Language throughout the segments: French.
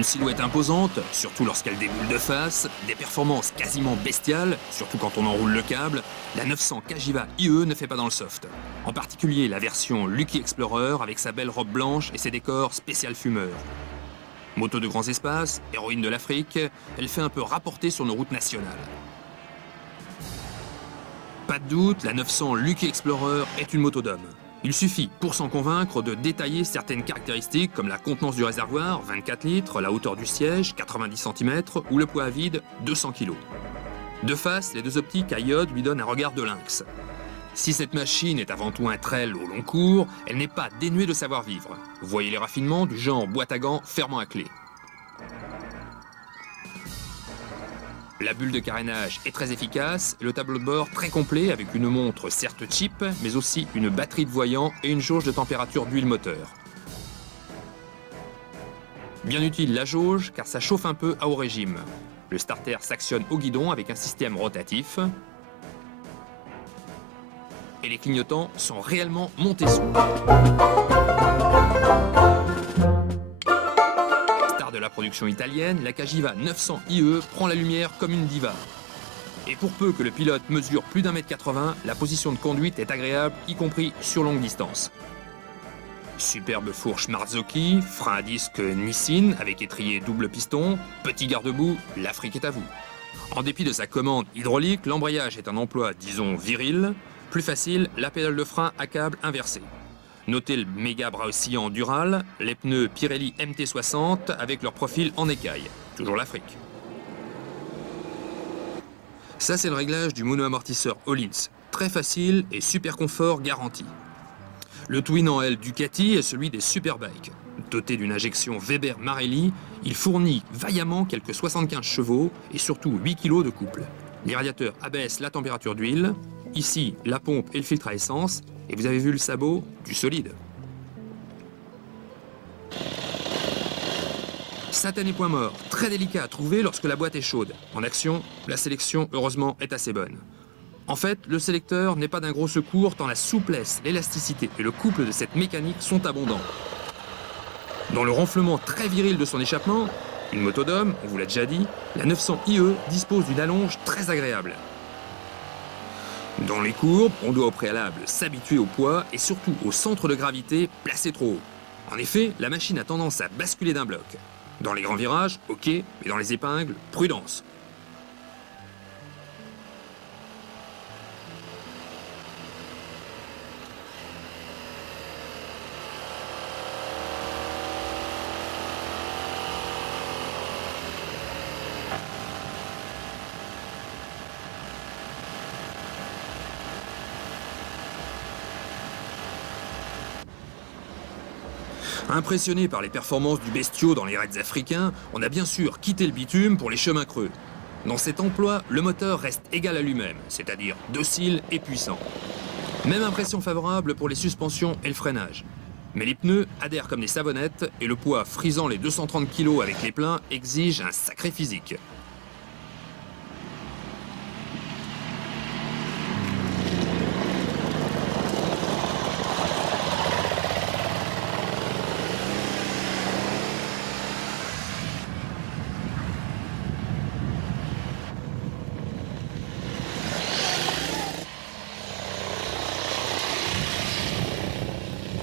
Une silhouette imposante, surtout lorsqu'elle déboule de face, des performances quasiment bestiales, surtout quand on enroule le câble, la 900 Cagiva IE ne fait pas dans le soft. En particulier la version Lucky Explorer avec sa belle robe blanche et ses décors spécial fumeur. Moto de grands espaces, héroïne de l'Afrique, elle fait un peu rapporter sur nos routes nationales. Pas de doute, la 900 Lucky Explorer est une moto d'homme. Il suffit, pour s'en convaincre, de détailler certaines caractéristiques comme la contenance du réservoir, 24 litres, la hauteur du siège, 90 cm, ou le poids à vide, 200 kg. De face, les deux optiques à iode lui donnent un regard de lynx. Si cette machine est avant tout un trail au long cours, elle n'est pas dénuée de savoir-vivre. Vous voyez les raffinements du genre boîte à gants fermant à clé. La bulle de carénage est très efficace, le tableau de bord très complet avec une montre certes cheap, mais aussi une batterie de voyant et une jauge de température d'huile moteur. Bien utile la jauge car ça chauffe un peu à haut régime. Le starter s'actionne au guidon avec un système rotatif. Et les clignotants sont réellement montés sous. Star de la production italienne, la Cagiva 900 IE prend la lumière comme une diva. Et pour peu que le pilote mesure plus d'1,80 m, la position de conduite est agréable, y compris sur longue distance. Superbe fourche Marzocchi, frein à disque Nissin avec étrier double piston, petit garde-boue, l'Afrique est à vous. En dépit de sa commande hydraulique, l'embrayage est un emploi, disons, viril. Plus facile, la pédale de frein à câble inversé. Notez le méga bras oscillant Dural, les pneus Pirelli MT60 avec leur profil en écaille. Toujours l'Afrique. Ça, c'est le réglage du mono-amortisseur Öhlins. Très facile et super confort garanti. Le twin en L Ducati est celui des Superbikes. Doté d'une injection Weber Marelli, il fournit vaillamment quelques 75 chevaux et surtout 8 kg de couple. Les radiateurs abaissent la température d'huile. Ici, la pompe et le filtre à essence. Et vous avez vu le sabot, du solide. Satané point mort, très délicat à trouver lorsque la boîte est chaude. En action, la sélection, heureusement, est assez bonne. En fait, le sélecteur n'est pas d'un gros secours tant la souplesse, l'élasticité et le couple de cette mécanique sont abondants. Dans le renflement très viril de son échappement, une moto d'homme, on vous l'a déjà dit, la 900 IE dispose d'une allonge très agréable. Dans les courbes, on doit au préalable s'habituer au poids et surtout au centre de gravité placé trop haut. En effet, la machine a tendance à basculer d'un bloc. Dans les grands virages, ok, mais dans les épingles, prudence. Impressionné par les performances du bestiau dans les raids africains, on a bien sûr quitté le bitume pour les chemins creux. Dans cet emploi, le moteur reste égal à lui-même, c'est-à-dire docile et puissant. Même impression favorable pour les suspensions et le freinage. Mais les pneus adhèrent comme des savonnettes et le poids frisant les 230 kg avec les pleins exige un sacré physique.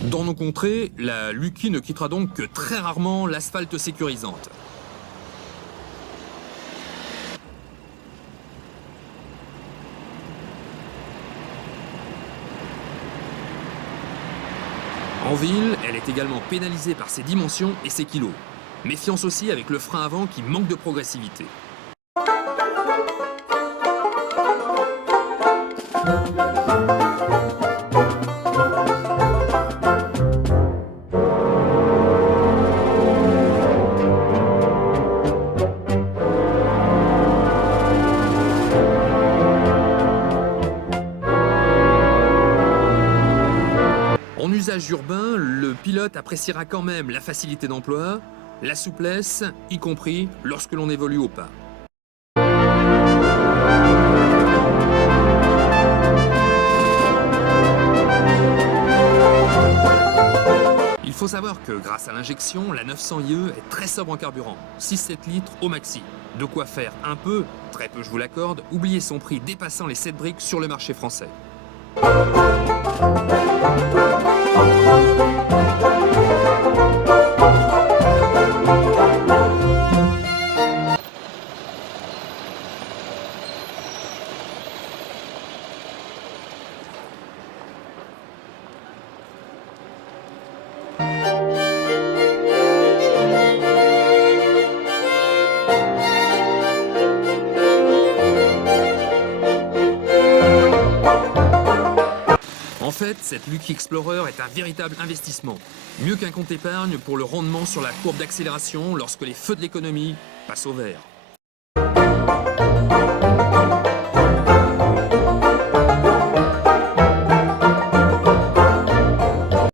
Dans nos contrées, la Lucky ne quittera donc que très rarement l'asphalte sécurisante. En ville, elle est également pénalisée par ses dimensions et ses kilos. Méfiance aussi avec le frein avant qui manque de progressivité. En usage urbain, le pilote appréciera quand même la facilité d'emploi, la souplesse, y compris lorsque l'on évolue au pas. Il faut savoir que grâce à l'injection, la 900 IE est très sobre en carburant, 6-7 litres au maxi. De quoi faire un peu, très peu je vous l'accorde, oublier son prix dépassant les 7 briques sur le marché français. En fait, cette Lucky Explorer est un véritable investissement. Mieux qu'un compte épargne pour le rendement sur la courbe d'accélération lorsque les feux de l'économie passent au vert.